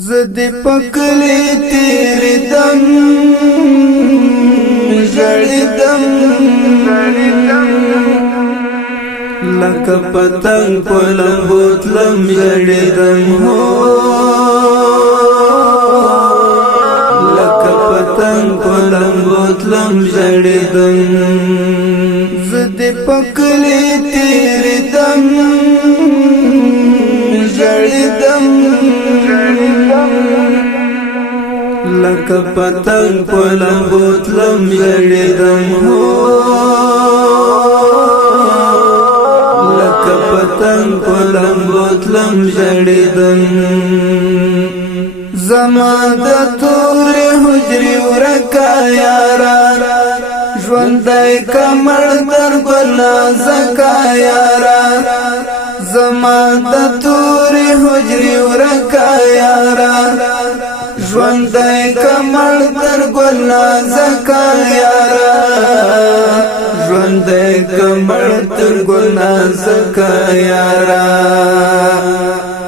زد پکلی تیری دم جڑی دم لکه پتنگ پلم بوتلم جڑی دم ہو لکه پتنگ پلم بوتلم جڑی دم زد پکلی تیری دم جڑی دم لکه پتنگ پلم بوتلم جڑی دم ہو لکه پتنگ پلم بوتلم جڑی دم زما د تور حجری ورکا یارا ژوندی کمر در گلا زکا یارا زما د تور حجری ورکا یارا ژوندی کمر در گلا زکا یارا ژوندی کمر در گلا زکا یارا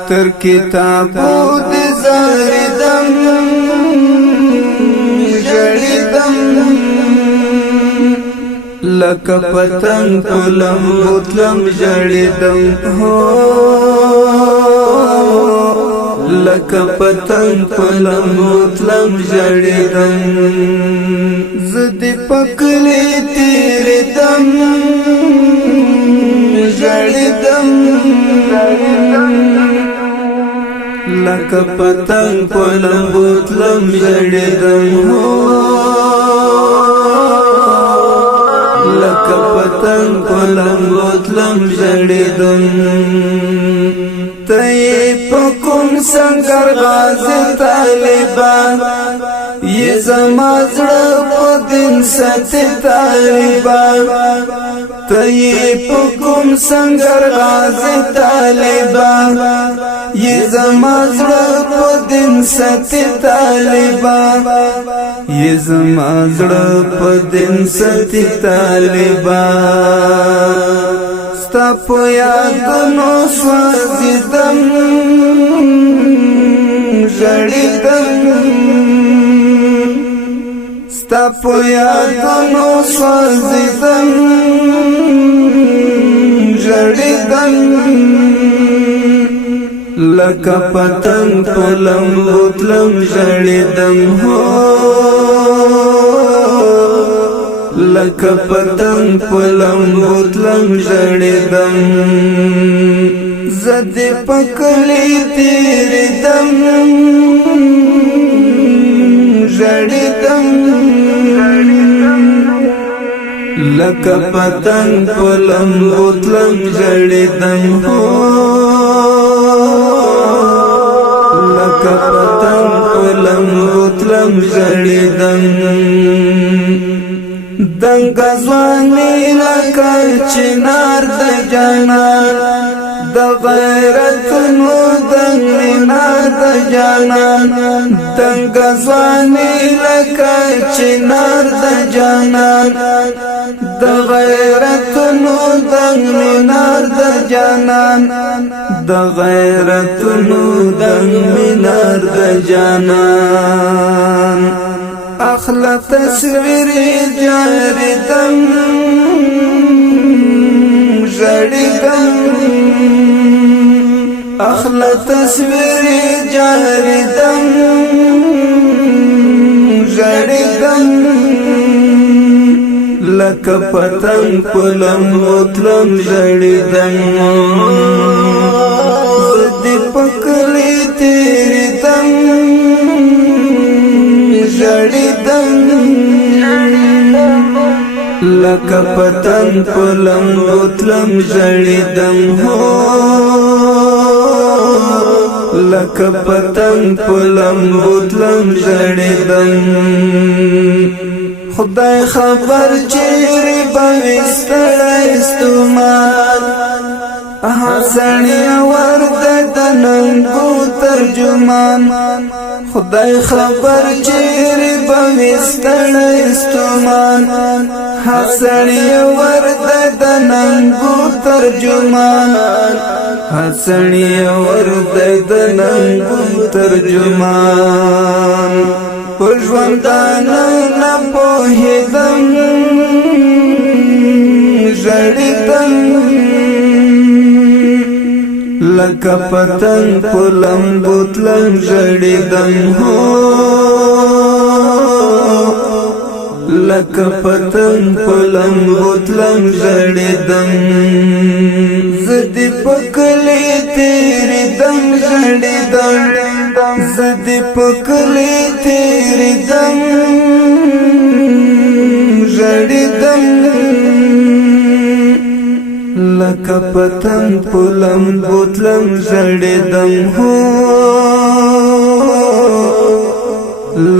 تر کتابو دی زاردم جڑیدم لکه پتنگ پلم بوتلم جڑیدم ہو لکه پتنگ پلم بوتلم جڑیدم زد پکلی تیری دم جڑیدم لکه پتنگ پلم بوتلم جڑیدم ہو لکه پتنگ پلم بوتلم جڑیدم تی پکم سنگر غازی طالبان یہ زما زړه په دین ساتي طالبان تی پکم سنگر غازی طالبان یہ زما زړه په دین ساتي طالبان یہ زما زړه په دین ساتي طالبان ستا په یادونو سوځیدم ژړیدم ستا په یادونو سوځیدم ژړیدم لکه پتنگ پلم بوتلم جڑیدم ہو لکه پتنگ پلم بوتلم جڑیدم زد پکلی تیری دم جڑیدم لکه پتنگ پلم بوتلم جڑیدم ہو لکه پتنگ پلم بوتلم جڑیدم دنګ ځواني لکه چنار د جانان د غیرتونو دنګ مینار د جانان دنګ ځواني لکه چنار د جانان د غیرتونو دنګ مینار د جانان د غیرتونو دنګ مینار د جانان اخلا تصویر جاردم جڑیدم اخلا تصویر جاردم جڑیدم لکه پتنگ پلم بوتلم جڑیدم زد پکلی تیری دم جڑیدم لکه پتنگ پلم بوتلم جڑیدم ہو لکه پتنگ پلم بوتلم جڑیدم خدای خبر چیرې به ستړی ستومان حسنی ورد دننگو ترجمان خدای خبر چیر بوستن استمان حسنی ورد دننگو ترجمان حسنی ورد دننگو ترجمان پژوندانا نپوهیدم ژړیدم لکه پتنګ په لمبو تلم ژړیدم هو لکه پتنګ په لمبو تلم ژړیدم زه دې په کلي تېرېدم ژړیدم زه دې په کلي تېرېدم ژړیدم لکه پتنګ په لمبو تلم ژړیدم هو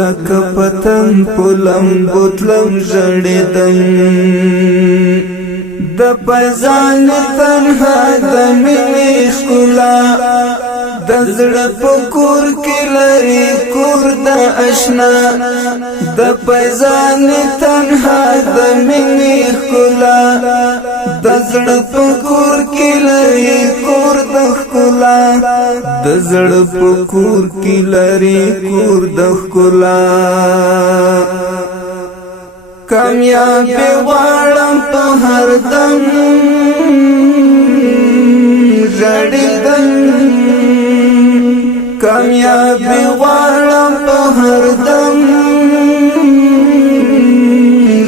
لکه پتنګ په لمبو تلم ژړیدم د پایزان تنها د مینې ښکلا د زړه په کور کې لري کور د اشنا د پایزان تنها د مینې ښکلا د زړه په کور کې لري کور د ښکلا د زړه په کور کې لري کور د ښکلا کامیابی غواړم په هر دم ژړیدم کامیابی غواړم په هر دم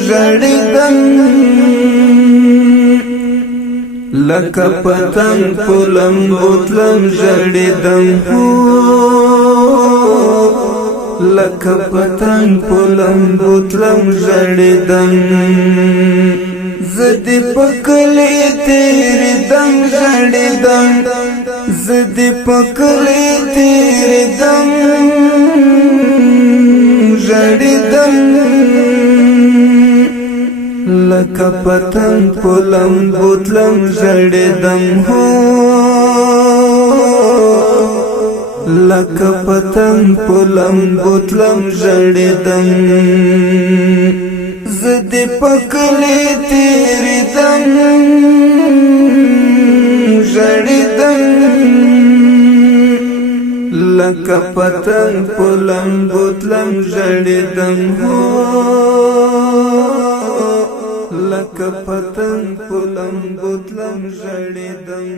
ژړیدم لکه پتنګ په لمبو تلم ژړیدم لکه پتنګ په لمبو تلم ژړیدم زه دې په کلي تېرېدم ژړیدم زه دې په کلي تېرېدم ژړیدم لکه پتنګ په لمبو تلم ژړیدم لکه پتنګ په لمبو تلم ژړیدم زه دې په کلي تېرېدم ژړیدم لکه پتنګ په لمبو تلم ژړیدم لکه پتنګ په لمبو تلم ژړیدم